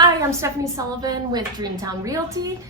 Hi, I'm Stephanie Sullivan with Dreamtown Realty.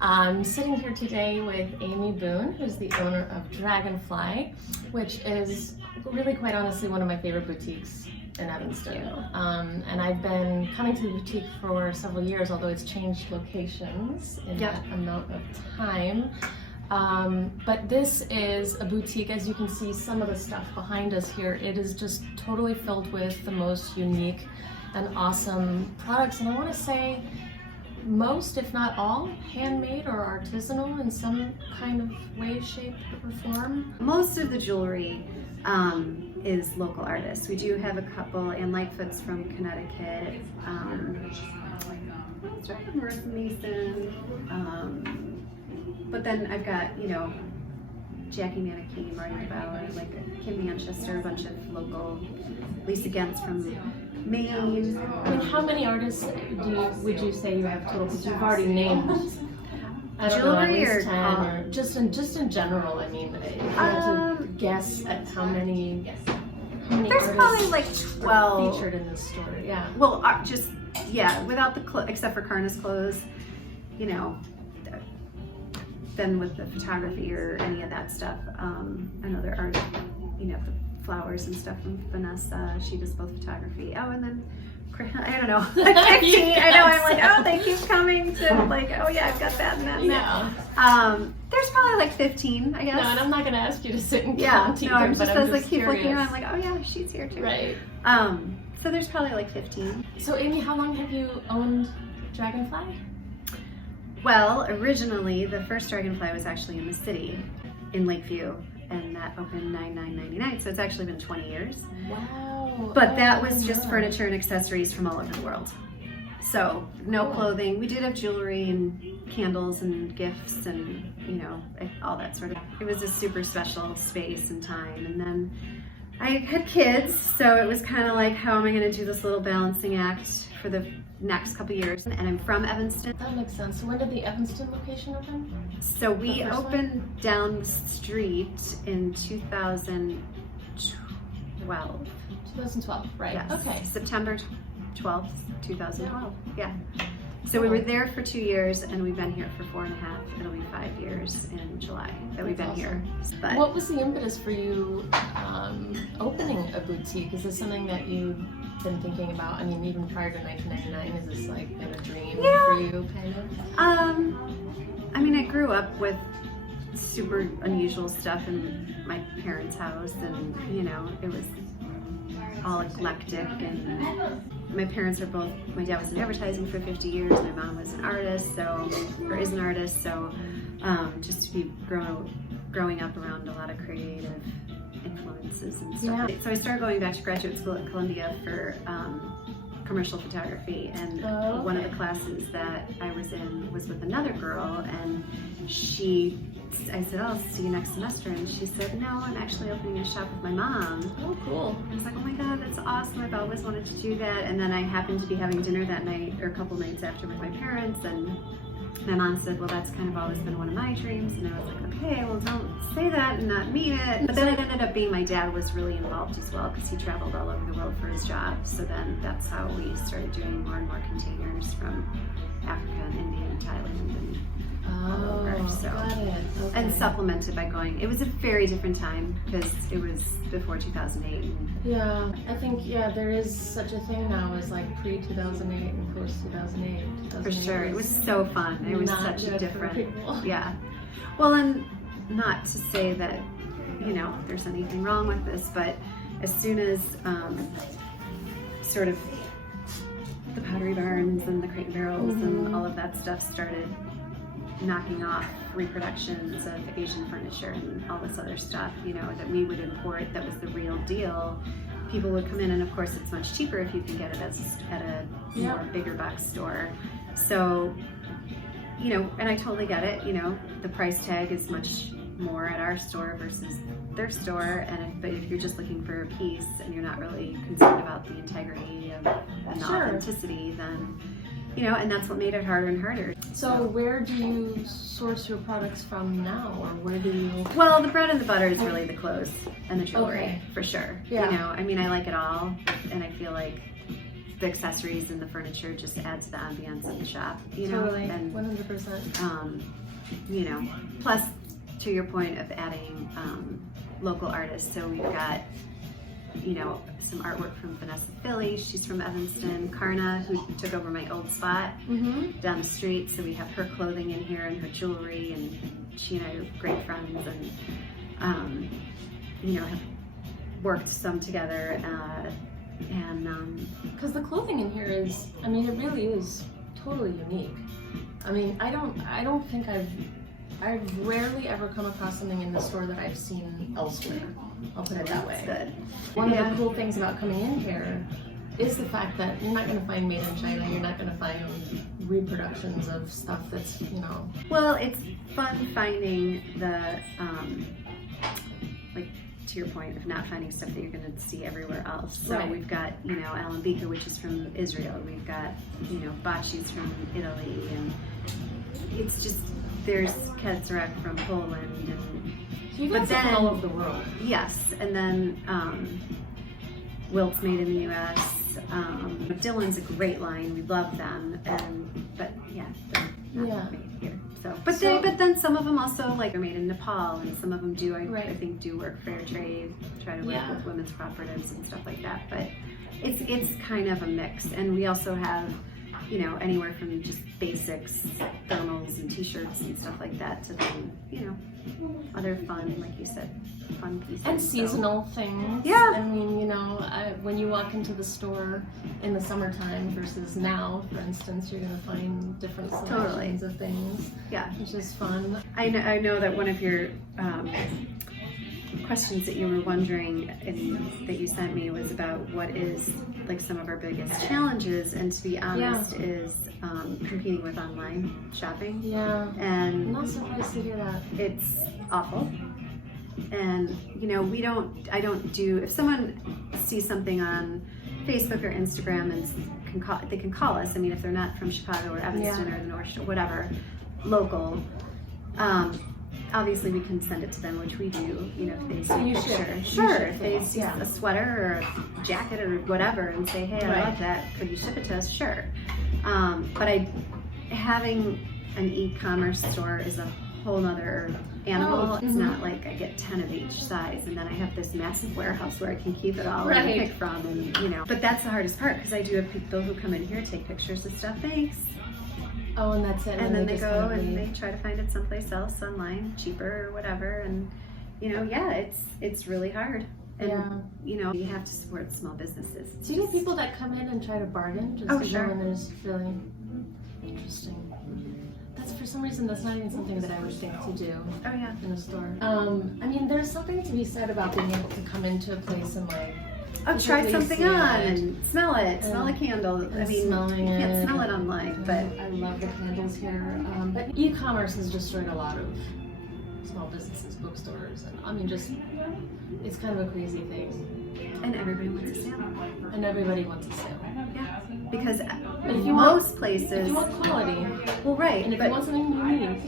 I'm sitting here today with Amy Boone, who's the owner of Dragonfly, which is really, quite honestly, one of my favorite boutiques in Evanston. And I've been coming to the boutique for several years, although it's changed locations in that amount of time. But this is a boutique. As you can see, some of the stuff behind us here, it is just totally filled with the most unique and awesome products. And I want to say most, if not all, handmade or artisanal in some kind of way, shape, or form. Most of the jewelry is local artists. We do have a couple, and Lightfoot's from Connecticut. Marissa Mason. But then I've got, Jackie Manicky, Marty Bauer, like Kim Manchester, a bunch of local, Lisa Gens from Maine. I mean, how many artists would you say you have total? Because you've already named, I don't know, at least 10, or just in general. I mean, if you had to guess at how many there's artists probably like 12 featured in this store. Yeah. Well, without the except for Karna's clothes, then with the photography or any of that stuff, another art, the flowers and stuff from Vanessa. She does both photography. Oh, and then I don't know. Like 15. I know. I'm like, oh, they keep coming to oh yeah, I've got that and that. And that. There's probably like 15, I guess. No, and I'm not going to ask you to sit and count either. I'm but just I'm keep looking curious. around. I'm like, oh yeah, she's here too. Right. So there's probably like 15. So Amy, how long have you owned Dragonfly? Well, originally the first Dragonfly was actually in the city, in Lakeview, and that opened 9/9/99. So it's actually been 20 years. Wow. But that was just furniture and accessories from all over the world. So no clothing. We did have jewelry and candles and gifts and all that sort of. It was a super special space and time. And then I had kids, so it was kind of like, how am I going to do this little balancing act for the next couple years? And I'm from Evanston. That makes sense. So when did the Evanston location open? So we opened down the street in 2012. 2012, right? Yes. Okay. September 12th, 2012. Yeah. So we were there for 2 years, and we've been here for 4.5. It'll be 5 years in July that we've been here. But what was the impetus for you opening a boutique? Is this something that you've been thinking about? I mean, even prior to 1999, is this like been a dream for you, kind of? I mean, I grew up with super unusual stuff in my parents' house, and it was all eclectic. And my parents are both. My dad was in advertising for 50 years. My mom was an artist, is an artist. So, just to be growing up around a lot of creative influences and stuff. Yeah. So I started going back to graduate school at Columbia for commercial photography, and one of the classes that I was in was with another girl, and I said, I'll see you next semester, and she said, no, I'm actually opening a shop with my mom. Oh, cool. I was like, oh my God, that's awesome. I've always wanted to do that. And then I happened to be having dinner that night, or a couple nights after, with my parents, and my mom said, well, that's kind of always been one of my dreams. And I was like, okay, well, don't say that and not mean it. But then it ended up being my dad was really involved as well, because he traveled all over the world for his job. So then that's how we started doing more and more containers from Africa and India and Thailand and all over. So, got it. Okay. And supplemented by going. It was a very different time because it was before 2008. Yeah, I think there is such a thing now as like pre-2008 and post-2008. For sure, it was so fun. It was such a different. Yeah. Well, and not to say that there's anything wrong with this, but as soon as sort of the Pottery Barns and the Crate and Barrels and all of that stuff started knocking off reproductions of Asian furniture and all this other stuff, that we would import that was the real deal. People would come in, and of course it's much cheaper if you can get it at a more bigger box store. So, and I totally get it, the price tag is much more at our store versus their store, but if you're just looking for a piece and you're not really concerned about the integrity and the authenticity, then and that's what made it harder and harder. So where do you source your products from now, or where do you? Well, the bread and the butter is really the clothes and the jewelry, for sure. Yeah. I mean, I like it all, and I feel like the accessories and the furniture just add to the ambiance of the shop, you know? Totally, And 100%. you know, plus to your point of adding local artists. So we've got, you know, some artwork from Vanessa Philly. She's from Evanston. Karna, who took over my old spot down the street. So we have her clothing in here and her jewelry, and she and I are great friends, and you know, have worked some together. Because the clothing in here is, I mean, it really is totally unique. I mean, I don't think I've rarely ever come across something in the store that I've seen elsewhere. I'll put it that way. Good. One of the cool things about coming in here is the fact that you're not going to find made in China. You're not going to find reproductions of stuff that's, you know. Well, it's fun finding the, like, to your point of not finding stuff that you're going to see everywhere else. So Right. we've got, you know, Alambika, which is from Israel. We've got, you know, Bachi's from Italy, and it's just, there's Kedzerek from Poland, and So you guys are from all over the world. yes, and then Wilt's made in the U.S. Dylan's a great line. We love them, but yeah, they're not made here. So, but then some of them also, like, are made in Nepal, and some of them do, I think, do work fair trade, try to work with women's cooperatives and stuff like that. But it's kind of a mix, and we also have, you know, anywhere from just basics, thermals and t-shirts and stuff like that, to then, you know, other fun, like you said, fun pieces. And seasonal things. Yeah. I mean, you know, when you walk into the store in the summertime versus now, for instance, you're going to find different selections of things. Yeah. Which is fun. I know that one of your questions that you were wondering and that you sent me was about what is, like, some of our biggest challenges, and to be honest, is competing with online shopping. Yeah. And I'm not surprised to hear that. it's awful. And, you know, I don't do, if someone sees something on Facebook or Instagram and they can call us. I mean, if they're not from Chicago or Evanston or the North Shore, whatever, local, obviously we can send it to them, which we do, you know, if they see a picture. Sure, if they see a sweater or a jacket or whatever and say, hey, I like that, could you ship it to us? Sure. But having an e-commerce store is a whole nother animal. It's not like I get 10 of each size and then I have this massive warehouse where I can keep it all and pick from, and, you know. But that's the hardest part, because I do have people who come in here, take pictures of stuff, thanks. Oh, and that's it. And then they go and they try to find it someplace else online, cheaper or whatever. And, you know, it's really hard. And, you know, you have to support small businesses. Do you get people that come in and try to bargain? Just to go in there's really interesting. That's, for some reason, that's not even something that I would think to do in a store. I mean, there's something to be said about being able to come into a place and, like, try something on and smell it, smell a candle. I mean, you can't smell it online, but I love the candles here. But e-commerce has destroyed a lot of small businesses, bookstores, and I mean, just, it's kind of a crazy thing. And everybody wants a sale. And everybody wants a sale. Yeah, because if you most places, if you want quality, well, right, and if you want something unique,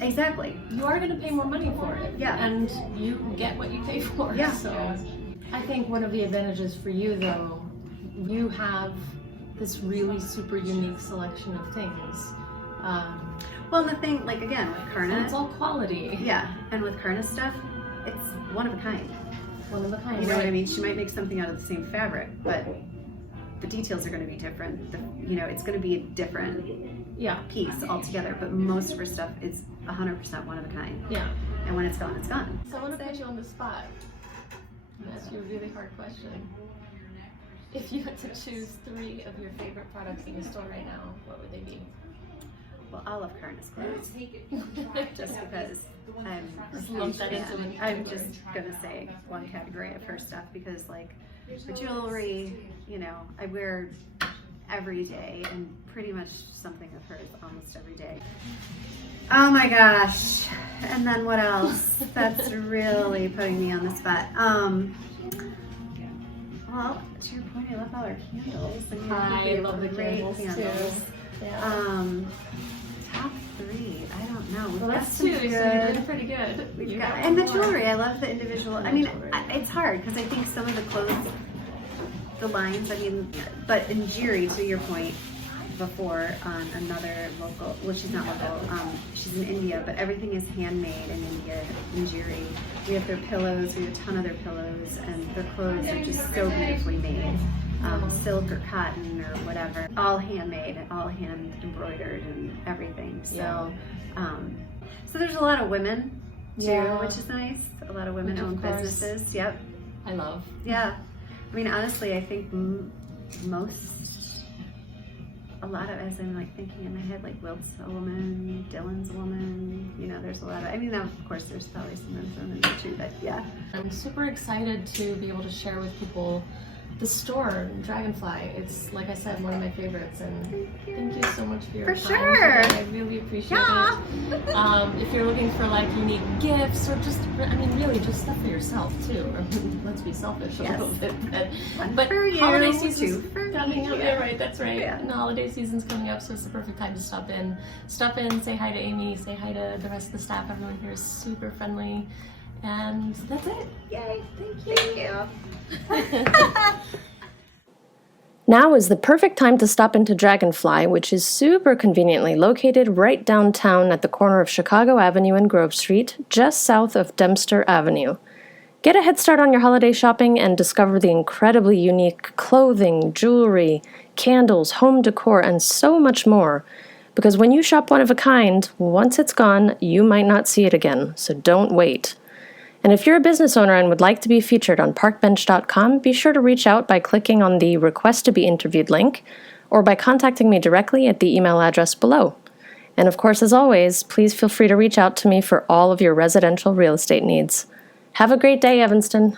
exactly, you are going to pay more money for it. Yeah, and you get what you pay for. Yeah. So, I think one of the advantages for you, though, you have this really super unique selection of things. Well, the thing, like, again, with Karna, it's all quality. Yeah, and with Karna stuff, it's one of a kind. One of a kind. You know what I mean? She might make something out of the same fabric, but the details are going to be different. You know, it's going to be a different piece altogether. But most of her stuff is 100% one of a kind. Yeah. And when it's gone, it's gone. So I want to put you on the spot and ask you a really hard question. If you had to choose 3 of your favorite products in the store right now, what would they be? Well, all of Karna's clothes, just because I'm Just lump that into one I'm category. just gonna say one category of her stuff, because, like, the jewelry, you know, I wear every day, and pretty much something of hers almost every day. Oh my gosh! And then what else? That's really putting me on the spot. Well, to your point, I love all our candles. I love the candles too. Yeah. Top 3, I don't know. Well, that's 2, so you're doing pretty good. And the jewelry, I love the individual. I mean, it's hard because I think some of the clothes the lines. I mean, but in Jiri, to your point before, on another local, well, she's not local, she's in India, but everything is handmade in India, in Jiri. We have their pillows, we have a ton of their pillows, and their clothes are just so beautifully made. Silk or cotton or whatever, all handmade, all hand embroidered and everything. So, so there's a lot of women too, which is nice. A lot of women-owned businesses. Yep. I love. Yeah. I mean, honestly, I think a lot of, as I'm like thinking in my head, like Wilt's a woman, Dylan's a woman, you know, there's a lot of, I mean, of course there's probably some men's women there too, but yeah. I'm super excited to be able to share with people the store, Dragonfly. It's, like I said, one of my favorites, and thank you so much for your time today. I really appreciate it. If you're looking for like unique gifts or just, I mean, really just stuff for yourself too. I mean, let's be selfish a little bit. But holiday season's coming up. Yeah, right, that's right. Yeah. And the holiday season's coming up, so it's the perfect time to stop in. Stop in, say hi to Amy, say hi to the rest of the staff. Everyone here is super friendly. And that's it. Yay, thank you. Now is the perfect time to stop into Dragonfly, which is super conveniently located right downtown at the corner of Chicago Avenue and Grove Street, just south of Dempster Avenue. Get a head start on your holiday shopping and discover the incredibly unique clothing, jewelry, candles, home decor, and so much more. Because when you shop one of a kind, once it's gone, you might not see it again, so don't wait. And if you're a business owner and would like to be featured on parkbench.com, be sure to reach out by clicking on the Request to be Interviewed link, or by contacting me directly at the email address below. And of course, as always, please feel free to reach out to me for all of your residential real estate needs. Have a great day, Evanston.